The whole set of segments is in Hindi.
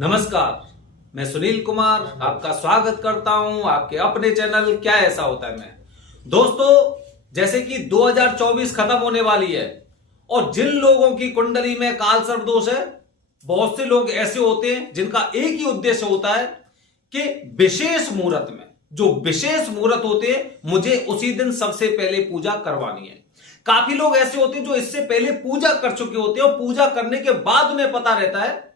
नमस्कार, मैं सुनील कुमार आपका स्वागत करता हूं आपके अपने चैनल क्या ऐसा होता है में। दोस्तों, जैसे कि 2024 खत्म होने वाली है और जिन लोगों की कुंडली में काल सर्प दोष है, बहुत से लोग ऐसे होते हैं जिनका एक ही उद्देश्य होता है कि विशेष मुहूर्त में, जो विशेष मुहूर्त होते हैं, मुझे उसी दिन सबसे पहले पूजा करवानी है। काफी लोग ऐसे होते हैं जो इससे पहले पूजा कर चुके होते हैं और पूजा करने के बाद उन्हें पता रहता है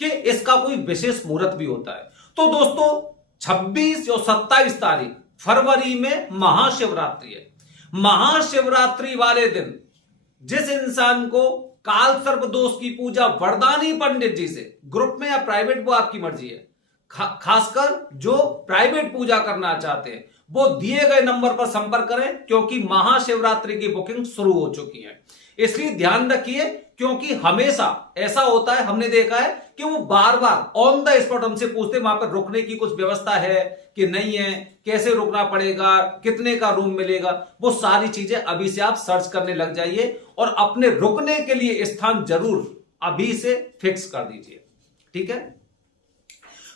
कि इसका कोई विशेष मुहूर्त भी होता है। तो दोस्तों, 26 और 27 तारीख फरवरी में महाशिवरात्रि है। महाशिवरात्रि वाले दिन जिस इंसान को काल सर्प दोष की पूजा वरदानी पंडित जी से, ग्रुप में या प्राइवेट, वो आपकी मर्जी है, खासकर जो प्राइवेट पूजा करना चाहते हैं वो दिए गए नंबर पर संपर्क करें, क्योंकि महाशिवरात्रि की बुकिंग शुरू हो चुकी है। इसलिए ध्यान रखिए, क्योंकि हमेशा ऐसा होता है, हमने देखा है कि वो बार बार ऑन द स्पॉट हमसे पूछते वहां पर रुकने की कुछ व्यवस्था है कि नहीं है, कैसे रुकना पड़ेगा, कितने का रूम मिलेगा। वो सारी चीजें अभी से आप सर्च करने लग जाइए और अपने रुकने के लिए स्थान जरूर अभी से फिक्स कर दीजिए। ठीक है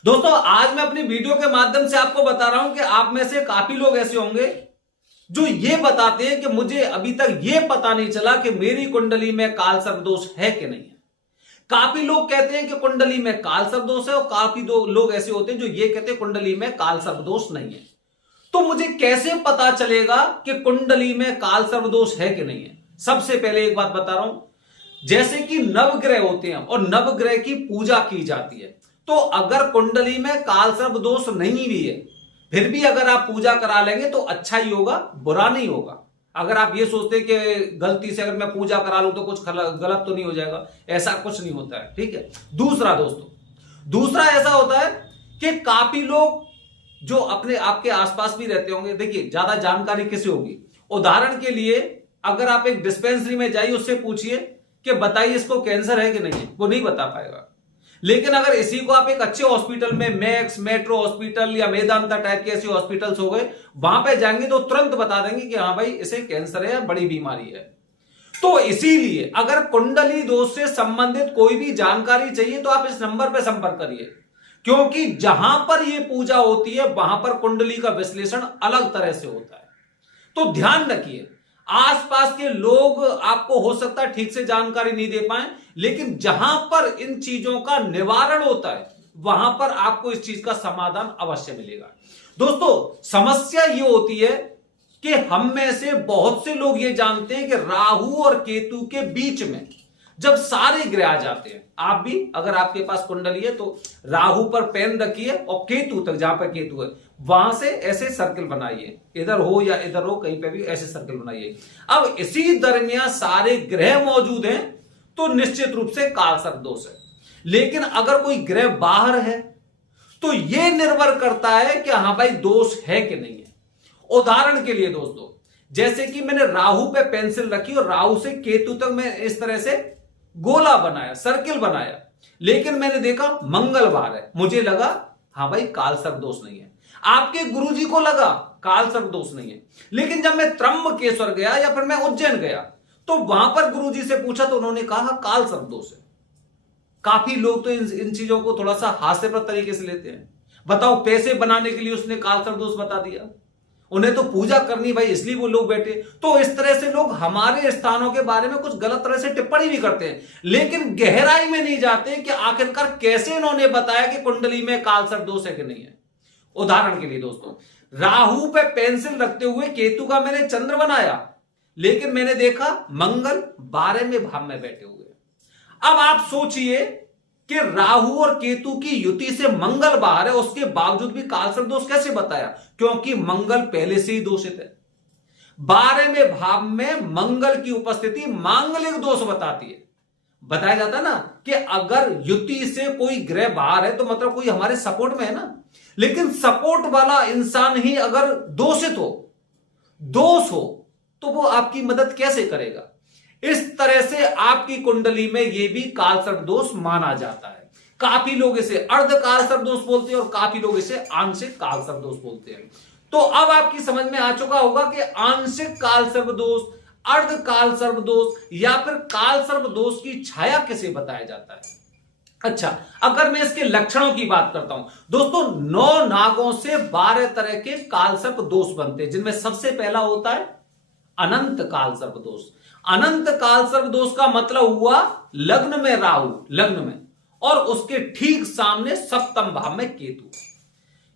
दोस्तों, आज मैं अपनी वीडियो के माध्यम से आपको बता रहा हूं कि आप में से काफी लोग ऐसे होंगे जो ये बताते हैं कि मुझे अभी तक ये पता नहीं चला कि मेरी कुंडली में काल सर्प दोष है कि नहीं है। काफी लोग कहते हैं कि कुंडली में काल सर्प दोष है और काफी लोग ऐसे होते हैं जो ये कहते हैं कुंडली में काल सर्प दोष नहीं है। तो मुझे कैसे पता चलेगा कि कुंडली में काल सर्प दोष है कि नहीं है? सबसे पहले एक बात बता रहा हूं, जैसे कि नवग्रह होते हैं और नवग्रह की पूजा की जाती है, तो अगर कुंडली में काल सर्प दोष नहीं भी है, फिर भी अगर आप पूजा करा लेंगे तो अच्छा ही होगा, बुरा नहीं होगा। अगर आप ये सोचते कि गलती से अगर मैं पूजा करा लूं तो कुछ गलत तो नहीं हो जाएगा, ऐसा कुछ नहीं होता है। ठीक है। दूसरा दोस्तों, दूसरा ऐसा होता है कि काफी लोग जो अपने आपके आसपास भी रहते होंगे, देखिए ज्यादा जानकारी किसे होगी, उदाहरण के लिए अगर आप एक डिस्पेंसरी में जाइए, उससे पूछिए कि बताइए इसको कैंसर है कि नहीं है, वो नहीं बता पाएगा। लेकिन अगर इसी को आप एक अच्छे हॉस्पिटल में, मैक्स, मेट्रो हॉस्पिटल या मेदांता टाइप के ऐसे हॉस्पिटल्स हो गए, वहां पे जाएंगे तो तुरंत बता देंगे कि हाँ भाई इसे कैंसर है या बड़ी बीमारी है। तो इसीलिए अगर कुंडली दोष से संबंधित कोई भी जानकारी चाहिए तो आप इस नंबर पर संपर्क करिए, क्योंकि जहां पर यह पूजा होती है वहां पर कुंडली का विश्लेषण अलग तरह से होता है। तो ध्यान रखिए, आसपास के लोग आपको हो सकता है ठीक से जानकारी नहीं दे पाए, लेकिन जहां पर इन चीजों का निवारण होता है वहां पर आपको इस चीज का समाधान अवश्य मिलेगा। दोस्तों, समस्या ये होती है कि हम में से बहुत से लोग ये जानते हैं कि राहु और केतु के बीच में जब सारे ग्रह आ जाते हैं, आप भी अगर आपके पास कुंडली है तो राहु पर पेन रखिए और केतु तक, जहां पर केतु है वहां से ऐसे सर्कल बनाइए, इधर हो या इधर हो, कहीं पे भी ऐसे सर्कल बनाइए। अब इसी दरमियान सारे ग्रह मौजूद हैं तो निश्चित रूप से काल सर्प दोष है। लेकिन अगर कोई ग्रह बाहर है तो यह निर्भर करता है कि हाँ भाई दोष है कि नहीं है। उदाहरण के लिए दोस्तों, जैसे कि मैंने राहु पे पेंसिल रखी और राहु से केतु तक मैं इस तरह से गोला बनाया, सर्किल बनाया, लेकिन मैंने देखा मंगलवार है, मुझे लगा हाँ भाई काल सर्प दोष नहीं है। आपके गुरुजी को लगा काल सर्प दोष नहीं है, लेकिन जब मैं त्र्यंबकेश्वर गया या फिर मैं उज्जैन गया तो वहां पर गुरुजी से पूछा तो उन्होंने कहा काल सर्प दोष है। काफी लोग तो इन चीजों को थोड़ा सा हास्यप्रद तरीके से लेते हैं। बताओ, पैसे बनाने के लिए उसने काल सर्प दोष बता दिया, उन्हें तो पूजा करनी भाई, इसलिए वो लोग बैठे। तो इस तरह से लोग हमारे स्थानों के बारे में कुछ गलत तरह से टिप्पणी भी करते हैं, लेकिन गहराई में नहीं जाते कि आखिरकार कैसे इन्होंने बताया कि कुंडली में काल सर्प दोष है कि नहीं है। उदाहरण के लिए दोस्तों, राहु पे पेंसिल रखते हुए केतु का मैंने चंद्र बनाया, लेकिन मैंने देखा मंगल 12वें भाव में बैठे हुए। अब आप सोचिए कि राहु और केतु की युति से मंगल बाहर है, उसके बावजूद भी काल सर्प दोष कैसे बताया? क्योंकि मंगल पहले से ही दोषित है। 12वें भाव में मंगल की उपस्थिति मांगलिक दोष बताती है। बताया जाता ना कि अगर युति से कोई ग्रह बाहर है तो मतलब कोई हमारे सपोर्ट में है ना, लेकिन सपोर्ट वाला इंसान ही अगर दोषित हो, दोष हो, तो वो आपकी मदद कैसे करेगा? इस तरह से आपकी कुंडली में यह भी काल सर्प दोष माना जाता है। काफी लोग इसे अर्ध काल सर्प दोष बोलते हैं और काफी लोग इसे आंशिक काल सर्प दोष बोलते हैं। तो अब आपकी समझ में आ चुका होगा कि आंशिक काल सर्प दोष, अर्ध काल सर्प दोष या फिर काल सर्प दोष की छाया किसे बताया जाता है। अच्छा, अगर मैं इसके लक्षणों की बात करता हूं दोस्तों, 9 नागों से 12 तरह के कालसर्प दोष बनते हैं, जिनमें सबसे पहला होता है अनंत कालसर्प दोष। अनंत कालसर्प दोष का मतलब हुआ लग्न में राहु, लग्न में, और उसके ठीक सामने सप्तम भाव में केतु।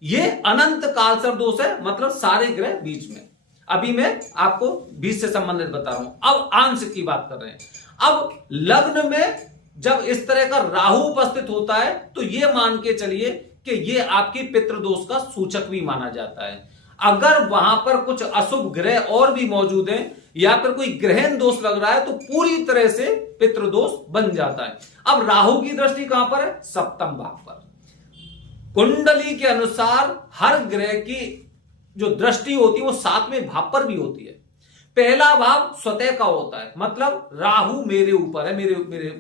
ये अनंत कालसर्प दोष है, मतलब सारे ग्रह बीच में। अभी मैं आपको बीच से संबंधित बता रहा हूं। अब आंशिक की बात कर रहे हैं। अब लग्न में जब इस तरह का राहु उपस्थित होता है तो यह मान के चलिए कि यह आपकी पितृदोष का सूचक भी माना जाता है। अगर वहां पर कुछ अशुभ ग्रह और भी मौजूद हैं या फिर कोई ग्रहण दोष लग रहा है तो पूरी तरह से पितृदोष बन जाता है। अब राहु की दृष्टि कहां पर है? सप्तम भाव पर। कुंडली के अनुसार हर ग्रह की जो दृष्टि होती है वो 7वें भाव पर भी होती है। पहला भाव स्वतः का होता है, मतलब राहु मेरे ऊपर है, मेरे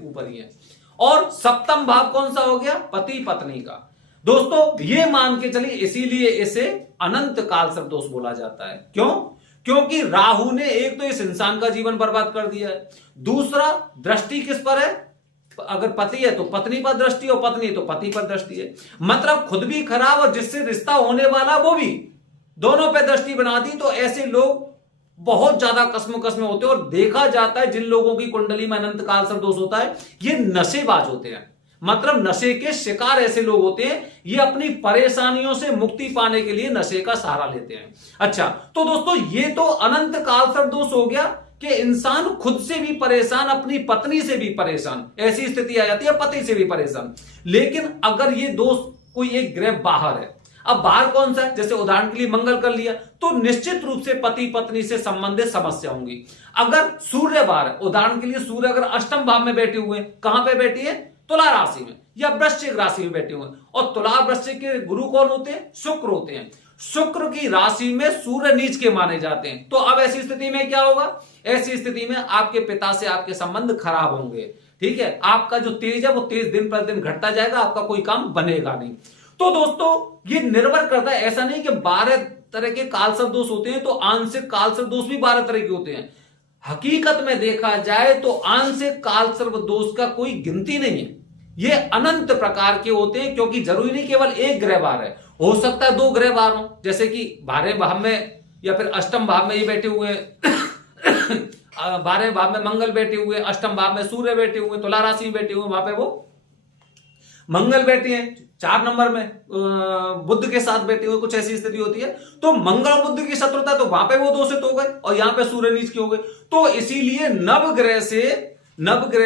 ऊपर ही है। और सप्तम भाव कौन सा हो गया? पति पत्नी का। दोस्तों ये मान के चलिए, इसीलिए इसे अनंत कालसर्प दोष बोला जाता है। क्यों? क्योंकि राहु ने एक तो इस इंसान का जीवन बर्बाद कर दिया है, दूसरा दृष्टि किस पर है? अगर पति है तो पत्नी पर दृष्टि, और पत्नी है तो पति पर दृष्टि है। मतलब खुद भी खराब और जिससे रिश्ता होने वाला वो भी, दोनों पे दृष्टि बना दी। तो ऐसे लोग बहुत ज्यादा कसम में होते हैं। और देखा जाता है जिन लोगों की कुंडली में अनंत कालसर्प दोष होता है, ये नशेबाज होते हैं। मतलब नशे के शिकार ऐसे लोग होते हैं, ये अपनी परेशानियों से मुक्ति पाने के लिए नशे का सहारा लेते हैं। अच्छा, तो दोस्तों ये तो अनंत कालसर्प दोष हो गया कि इंसान खुद से भी परेशान, अपनी पत्नी से भी परेशान, ऐसी स्थिति आ जाती है, पति से भी परेशान। लेकिन अगर ये दोष कोई एक ग्रह बाहर है, अब बाहर कौन सा है? जैसे उदाहरण के लिए मंगल कर लिया, तो निश्चित रूप से पति पत्नी से संबंधित समस्या होंगी। अगर सूर्य बाहर है, उदाहरण के लिए सूर्य अगर अष्टम भाव में बैठे हुए, कहां पे बैठी है? तुला राशि में या वृश्चिक राशि में बैठे हुए, और तुला वृश्चिक के गुरु कौन होते हैं? शुक्र होते हैं। शुक्र की राशि में सूर्य नीच के माने जाते हैं। तो अब ऐसी स्थिति में क्या होगा? ऐसी स्थिति में आपके पिता से आपके संबंध खराब होंगे। ठीक है, आपका जो तेज है वो तेज दिन प्रतिदिन घटता जाएगा, आपका कोई काम बनेगा नहीं। तो दोस्तों ये निर्भर करता है, ऐसा नहीं कि 12 तरह के कालसर्प दोष होते हैं तो आंशिक कालसर्प दोष भी 12 तरह के होते हैं। हकीकत में देखा जाए तो आंशिक कालसर्प दोष का कोई गिनती नहीं है, ये अनंत प्रकार के होते हैं। क्योंकि जरूरी नहीं केवल एक ग्रह बार है, हो सकता है 2 ग्रह बार हो, जैसे कि 12वें भाव में या फिर अष्टम भाव में ये बैठे हुए हैं 12वें भाव में मंगल बैठे हुए, अष्टम भाव में सूर्य बैठे हुए, तुला राशि में बैठे हुए, वहां पे वो मंगल बैठे हैं 4 नंबर में, बुध के साथ बैठे हुए, कुछ ऐसी स्थिति होती है। तो मंगल और बुध की शत्रुता, तो वहां पे वो दोषित हो गए और यहां पे सूर्य नीच के हो गए। तो इसीलिए नवग्रह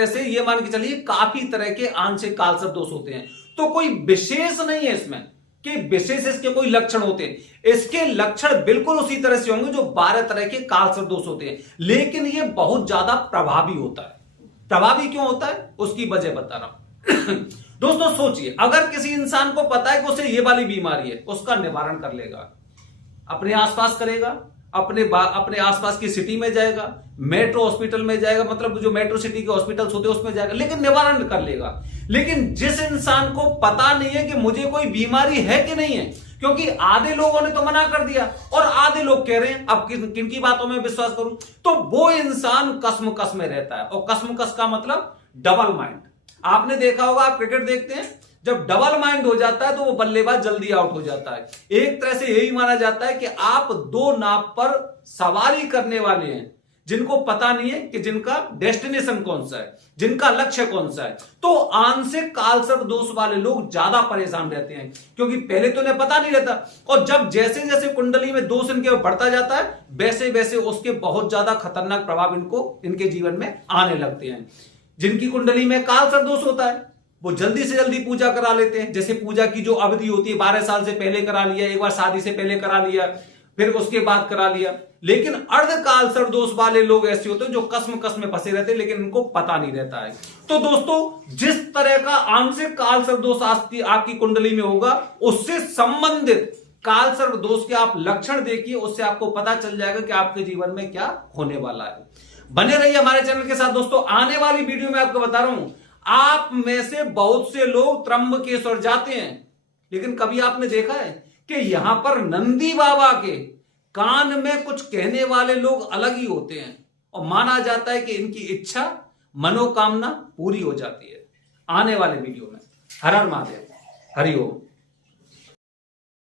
से ये मान के चलिए काफी तरह के आंशिक कालसर्प दोष होते हैं। तो कोई विशेष नहीं है इसमें कि विशेष इसके कोई लक्षण होते हैं। इसके लक्षण बिल्कुल उसी तरह से होंगे जो 12 तरह के कालसर्प दोष होते हैं, लेकिन ये बहुत ज्यादा प्रभावी होता है। प्रभावी क्यों होता है उसकी वजह बता रहा हूं दोस्तों सोचिए, अगर किसी इंसान को पता है कि उसे ये वाली बीमारी है, उसका निवारण कर लेगा, अपने आसपास करेगा, अपने आसपास की सिटी में जाएगा, मेट्रो हॉस्पिटल में जाएगा, मतलब जो मेट्रो सिटी के हॉस्पिटल्स होते हैं उसमें जाएगा, लेकिन निवारण कर लेगा। लेकिन जिस इंसान को पता नहीं है कि मुझे कोई बीमारी है कि नहीं है, क्योंकि आधे लोगों ने तो मना कर दिया और आधे लोग कह रहे हैं, अब किन की बातों में विश्वास करूं, तो वो इंसान कसम में रहता है। और कसम का मतलब डबल माइंड। आपने देखा होगा, आप क्रिकेट देखते हैं, जब डबल माइंड हो जाता है तो वो बल्लेबाज जल्दी आउट हो जाता है। एक तरह से यही माना जाता है कि आप 2 नाव पर सवारी करने वाले हैं, जिनको पता नहीं है कि जिनका डेस्टिनेशन कौन सा है, जिनका लक्ष्य कौन सा है। तो आंशिक कालसर्प दोष वाले लोग ज्यादा परेशान रहते हैं, क्योंकि पहले तो उन्हें पता नहीं रहता, और जब जैसे जैसे कुंडली में दोष इनके बढ़ता जाता है, वैसे वैसे उसके बहुत ज्यादा खतरनाक प्रभाव इनके जीवन में आने लगते हैं। जिनकी कुंडली में कालसर्प दोष होता है वो जल्दी से जल्दी पूजा करा लेते हैं। जैसे पूजा की जो अवधि होती है 12 साल से पहले करा लिया, एक बार शादी से पहले करा लिया, फिर उसके बाद करा लिया। लेकिन अर्ध कालसर्प दोष वाले लोग ऐसे होते हैं जो कसम में फंसे रहते हैं, लेकिन उनको पता नहीं रहता है। तो दोस्तों जिस तरह का आंशिक कालसर्प दोष आपकी कुंडली में होगा, उससे संबंधित कालसर्प दोष के आप लक्षण देखिए, उससे आपको पता चल जाएगा कि आपके जीवन में क्या होने वाला है। बने रहिए हमारे चैनल के साथ दोस्तों। आने वाली वीडियो में आपको बता रहा हूं, आप में से बहुत से लोग त्र्यंबकेश्वर जाते हैं, लेकिन कभी आपने देखा है कि यहां पर नंदी बाबा के कान में कुछ कहने वाले लोग अलग ही होते हैं, और माना जाता है कि इनकी इच्छा मनोकामना पूरी हो जाती है। आने वाले वीडियो में हर हर महादेव। हरिओम।